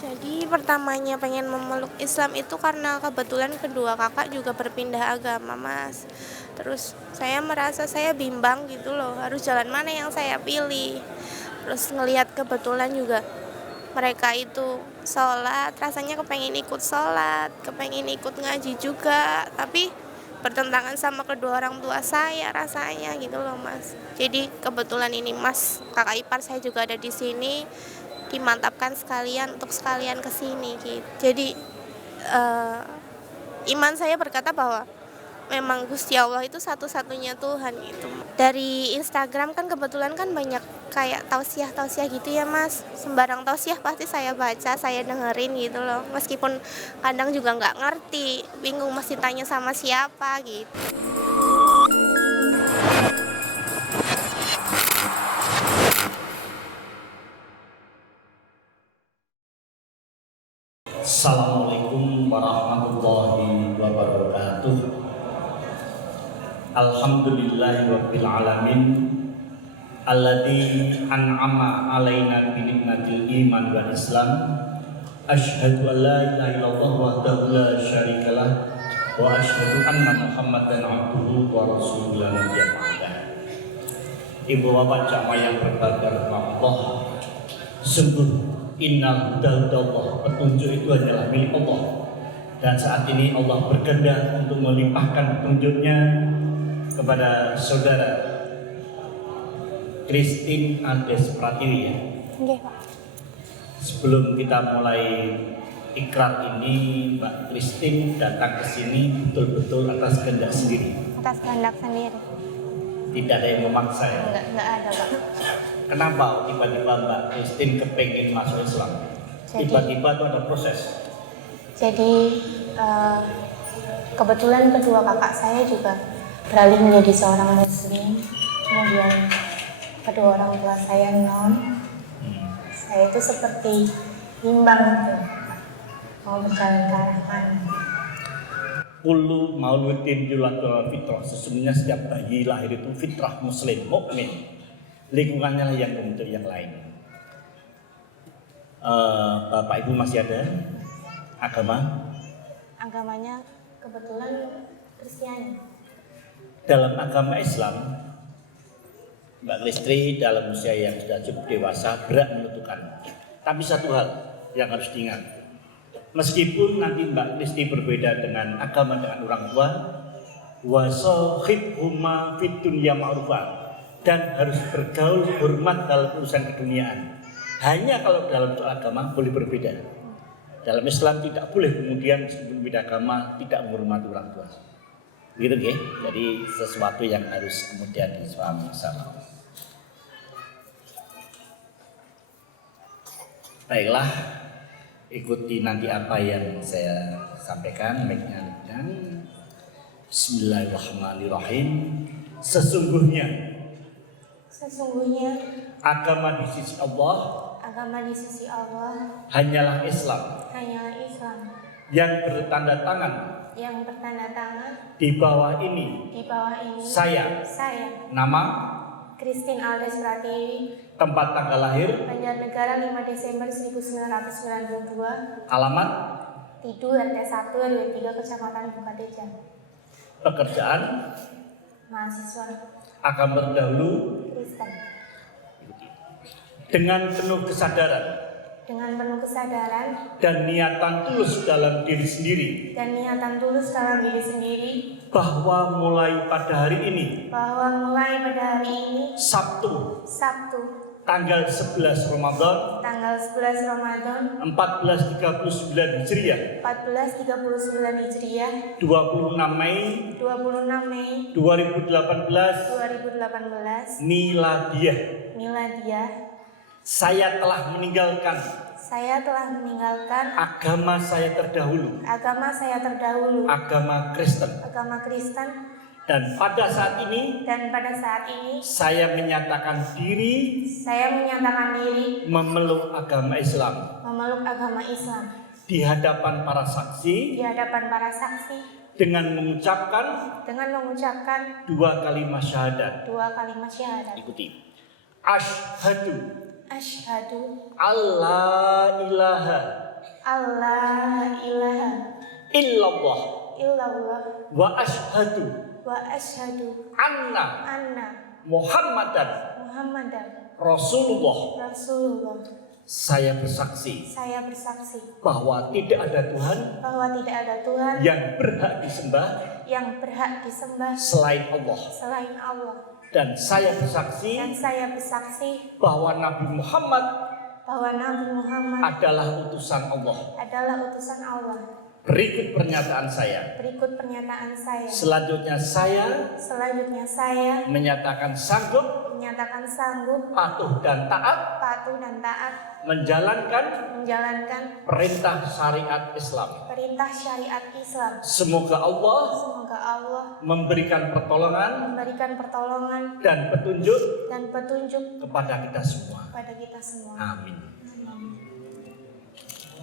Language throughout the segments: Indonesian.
Jadi pertamanya pengen memeluk Islam itu karena kebetulan kedua kakak juga berpindah agama, Mas. Terus saya merasa saya bimbang gitu loh, harus jalan mana yang saya pilih. Terus ngelihat kebetulan juga mereka itu sholat, rasanya kepengen ikut sholat, kepengen ikut ngaji juga, tapi bertentangan sama kedua orang tua saya rasanya gitu loh, Mas. Jadi kebetulan ini Mas, kakak ipar saya juga ada di sini, dimantapkan sekalian untuk sekalian kesini gitu. Jadi iman saya berkata bahwa memang Gusti Allah itu satu-satunya Tuhan gitu. Dari Instagram kan kebetulan kan banyak kayak tausiah-tausiah gitu ya, Mas. Sembarang tausiah pasti saya baca, saya dengerin gitu loh. Meskipun kadang juga nggak ngerti, bingung mesti tanya sama siapa gitu. Assalamualaikum warahmatullahi wabarakatuh. Alhamdulillahirabbil alamin alladzi an'ama alaina bi nikmatil iman wal islam. Asyhadu an la ilaha illallah wahdahu la syarikalah wa asyhadu anna Muhammadan abduhu wa rasuluhu la nabiyya ba'dah. Ibu bapak jamaah yang berbahagia Allah, sungguh innal hudallah, petunjuk itu adalah milik Allah, dan saat ini Allah berkehendak untuk melimpahkan petunjuknya kepada saudara Christine Ardes Pratiwi ya. Oke, Pak. Sebelum kita mulai ikrar ini, Mbak Christine datang ke sini betul-betul atas kehendak sendiri. Atas kehendak sendiri. Tidak ada yang memaksa ya. Enggak ada, Pak. Kenapa tiba-tiba Mbak Christine kepengen masuk Islam? Tiba-tiba itu ada proses. Jadi kebetulan kedua kakak saya juga beralih menjadi seorang muslim. Kemudian kedua orang tua saya non. Saya itu seperti bimbang gitu, mau berjalan ke arah mana. Kullu mauludin yulatul fitrah. Sesungguhnya setiap bayi lahir itu fitrah muslim, mukmin. Lingkungannya lah yang membentuk yang lain. Bapak Ibu masih ada agama? Agamanya kebetulan Kristiani. Dalam agama Islam, Mbak Listri dalam usia yang sudah cukup dewasa berat menentukan. Tapi satu hal yang harus diingat, meskipun nanti Mbak Listri berbeda dengan agama dengan orang tua, wasahibhuma fid dunya ma'rufah, dan harus bergaul hormat dalam urusan keduniaan. Hanya kalau dalam agama boleh berbeda. Dalam Islam tidak boleh kemudian berbeda agama tidak menghormati orang tua. Gitu ya. Jadi sesuatu yang harus kemudian dipahami bersama. Baiklah, ikuti nanti apa yang saya sampaikan. Dan Bismillahirrahmanirrahim. Sesungguhnya agama di sisi Allah hanyalah Islam yang bertanda tangan di bawah ini saya nama Christine Ardes Pratiwi, tempat tanggal lahir Banjarnegara 5 Desember 1992, alamat Tidu RT 1 RW 3 Kecamatan Bukadejan. pekerjaan Mahasiswa agama terdahulu Kristen. dengan penuh kesadaran dan niatan tulus dalam diri sendiri bahwa mulai pada hari ini Sabtu tanggal 11 Ramadan 1439 Hijriah 26 Mei 2018 Miladiyah, saya telah meninggalkan agama saya terdahulu, agama Kristen, dan pada saat ini saya menyatakan diri memeluk agama Islam di hadapan para saksi dengan mengucapkan dua kalimat syahadat. Ikuti. Asyhadu Asyhadu alla ilaha alla ilaha illallah illallah wa asyhadu wa asyhadu anna anna Muhammadan Muhammadan Rasulullah. Rasulullah. Saya bersaksi Saya bersaksi bahwa tidak ada Tuhan bahwa tidak ada Tuhan yang berhak disembah yang berhak disembah selain Allah. selain Allah. Dan saya bersaksi Dan saya bersaksi bahwa Nabi Muhammad bahwa Nabi Muhammad adalah utusan Allah. adalah utusan Allah. Berikut pernyataan saya. Berikut pernyataan saya. Selanjutnya saya menyatakan sanggup, menyatakan sanggup, patuh dan taat patuh dan taat menjalankan perintah syariat Islam. perintah syariat Islam. Semoga Allah Semoga Allah memberikan pertolongan dan petunjuk kepada kita semua. pada kita semua. Amin.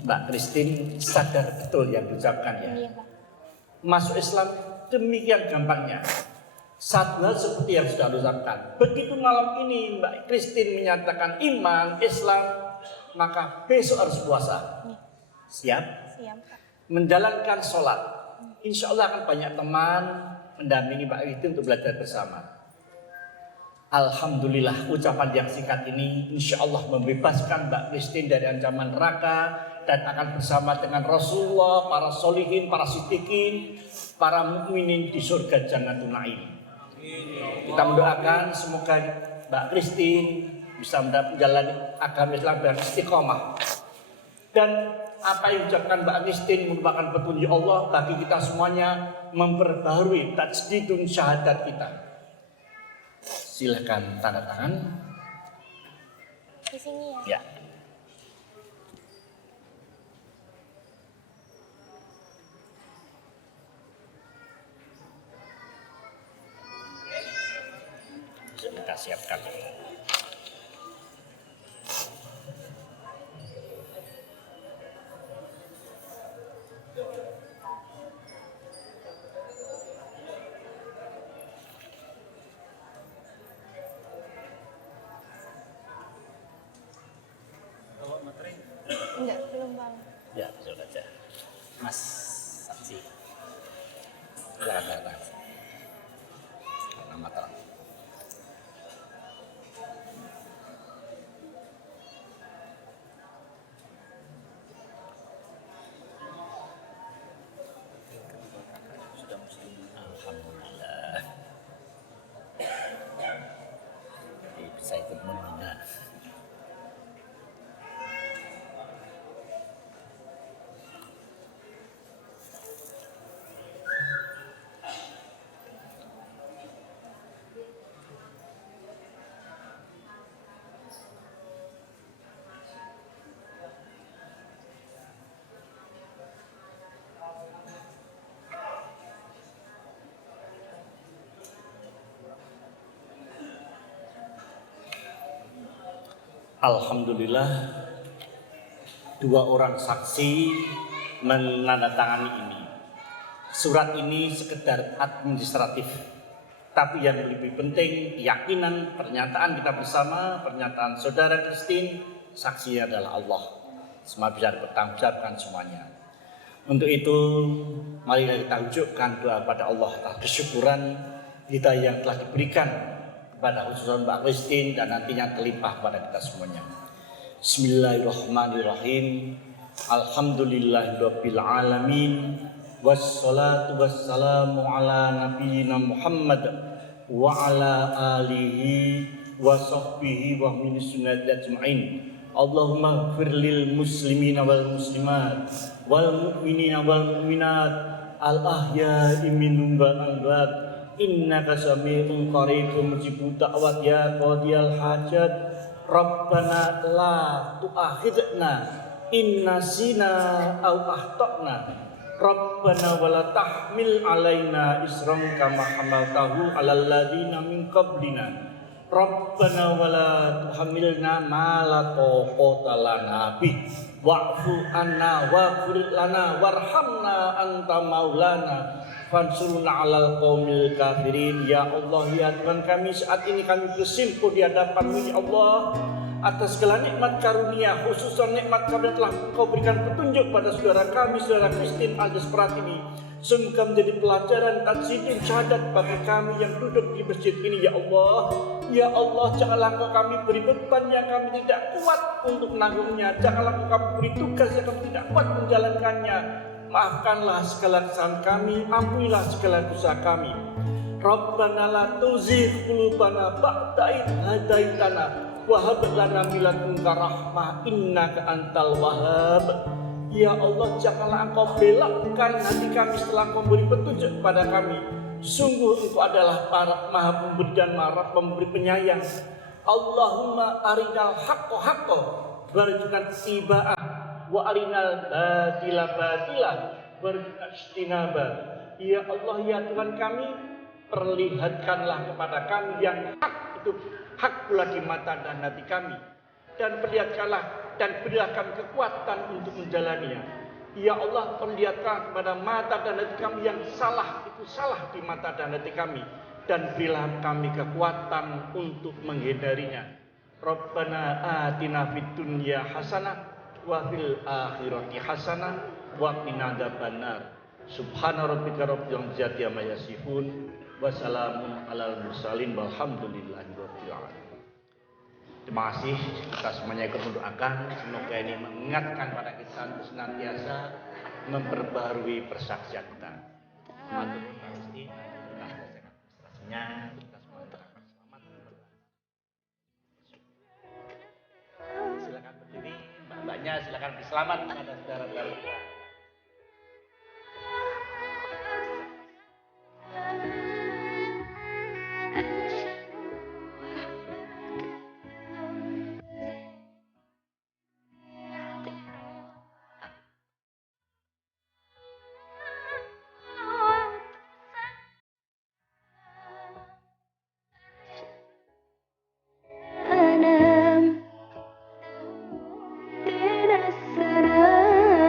Mbak Christine sadar betul yang diucapkan ya. Iya, Pak. Masuk Islam demikian gampangnya. Satu hal seperti yang sudah diucapkan. Begitu malam ini Mbak Christine menyatakan iman Islam, maka besok harus puasa. Iya. Siap? Siap, Pak. Menjalankan sholat. Insya Allah akan banyak teman mendampingi Mbak Christine untuk belajar bersama. Alhamdulillah ucapan yang singkat ini insya Allah membebaskan Mbak Christine dari ancaman neraka dan akan bersama dengan Rasulullah, para solihin, para siddiqin, para mukminin di surga Jannatul Naim. Kita mendoakan semoga Mbak Christine bisa menjalani agama Islam dengan istiqomah. Dan apa yang diucapkan Mbak Christine merupakan petunjuk Allah bagi kita semuanya memperbarui tajdidun syahadat kita. Silakan tanda tangan. Di sini ya. Ya. Kita siapkan. Enggak, belum, Bang. Ya, sudah saja. Mas saksi. Silakan. Nama terang. Sudah muslim. Alhamdulillah. Jadi bisa ikut membina. Alhamdulillah, dua orang saksi menandatangani ini. Surat ini sekedar administratif, tapi yang lebih penting keyakinan pernyataan kita bersama, pernyataan saudara Christine, saksinya adalah Allah. Semua bisa dipertanggungjawabkan semuanya. Untuk itu, mari kita ucapkan doa pada Allah atas kesyukuran kita yang telah diberikan kepada khususnya Mbak Christine dan nantinya terlimpah pada kita semuanya. Bismillahirrahmanirrahim. Alhamdulillahirabbil alamin. Wassalatu wassalamu ala nabiyyina Muhammad wa ala alihi wa sahbihi wa min sunnati ajma'in. Allahumma ighfir lil muslimina wal muslimat wal mu'minina wal mu'minat al ahya'i minhum wal amwat. Innaka sami'un qaribun mujibud da'wat ya qadiyal hajat. Rabbana la tu'akhidna in nasina aw akhtana. Rabbana wala tahmil alaina isran kama hamaltahu alal ladzina min qablina. Rabbana wala tuhammilna ma la taqata lana bih. Wa'fu anna waghfir lana warhamna anta maulana. Fansurna alal qaumil kafirin. Ya Allah, ya Tuhan kami, saat ini kami bersimpuh di hadapan-Mu ya Allah. atas segala nikmat karunia, khususnya nikmat kami telah Engkau berikan petunjuk pada saudara kami, saudara Christine Aldes Pratini. Semoga menjadi pelajaran tajwid syahadat bagi kami yang duduk di masjid ini, ya Allah. Ya Allah, janganlah Engkau kami beri beban yang kami tidak kuat untuk menanggungnya. Janganlah Engkau kami beri tugas yang kami tidak kuat menjalankannya. Maafkanlah segala kesalahan kami, ampunilah segala dosa kami. Rabbana la tuzigh qulubana ba'da idh hadaitana wa hab lana min ladunka rahmah innaka antal wahhab. Ya Allah, janganlah Engkau belokkan hati kami setelah Engkau memberi petunjuk kepada kami. Sungguh Engkau adalah maha pemberi dan maha pemberi penyayang. Allahumma arinal haqqo haqqo warzuqna ittiba'ah wa arinal batila batila warzuqna ijtinaba. Ya Allah, ya Tuhan kami, perlihatkanlah kepada kami yang hak, itu hak pula di mata dan hati kami, dan perlihatkanlah dan berilah kami kekuatan untuk menjalaninya. Ya Allah, perlihatkan kepada mata dan hati kami yang salah, itu salah di mata dan hati kami, dan berilah kami kekuatan untuk menghindarinya. Rabbana atina fid dunya hasanah wa fil akhirati hasanah wa qina adzabannar. Subhana rabbika rabbil izzati amma yasifun wa salamun alal mursalin walhamdulillahi rabbil alamin. Terima kasih kita semuanya ikut mendoakan, semoga ini mengingatkan pada kita untuk senantiasa memperbaharui persaksian kita. Silakan berdiri, mbak-mbaknya silakan berselamat kepada saudara-saudara kita. أنام إلى السلام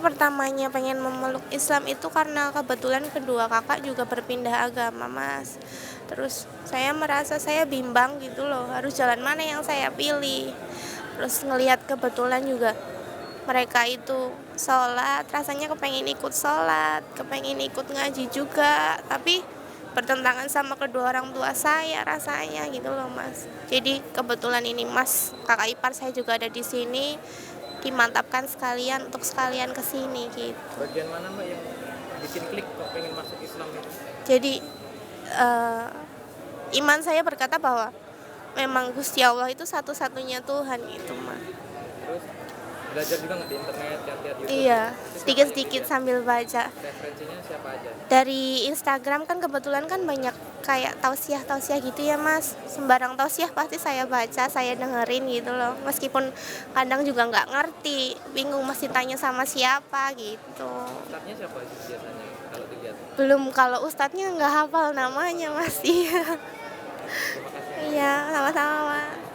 pertamanya pengen memeluk Islam itu karena kebetulan kedua kakak juga berpindah agama, Mas. Terus saya merasa saya bimbang gitu loh, harus jalan mana yang saya pilih. Terus ngelihat kebetulan juga mereka itu sholat, rasanya kepengen ikut sholat, kepengen ikut ngaji juga, tapi bertentangan sama kedua orang tua saya rasanya gitu loh, Mas. Jadi kebetulan ini Mas, kakak ipar saya juga ada di sini, dimantapkan sekalian untuk sekalian ke sini gitu. Bagian mana Mbak yang bikin klik kok pengen masuk Islam itu? Jadi eh, iman saya berkata bahwa memang Gusti Allah itu satu-satunya Tuhan gitu, Mas. Terus belajar juga nggak di internet, lihat-lihat YouTube? Iya, Itu siapa sedikit-sedikit yang sambil baca. dilihat? Referensinya siapa aja? Dari Instagram kan kebetulan kan banyak kayak tausiah-tausiah gitu ya, Mas. Sembarang tausiah pasti saya baca, saya dengerin gitu loh. Meskipun kadang juga nggak ngerti, bingung mesti tanya sama siapa gitu. Ustadznya siapa sih biasanya kalau dilihat? Belum, kalau ustadznya nggak hafal namanya masih. Terima kasih. Iya, sama-sama, Mas.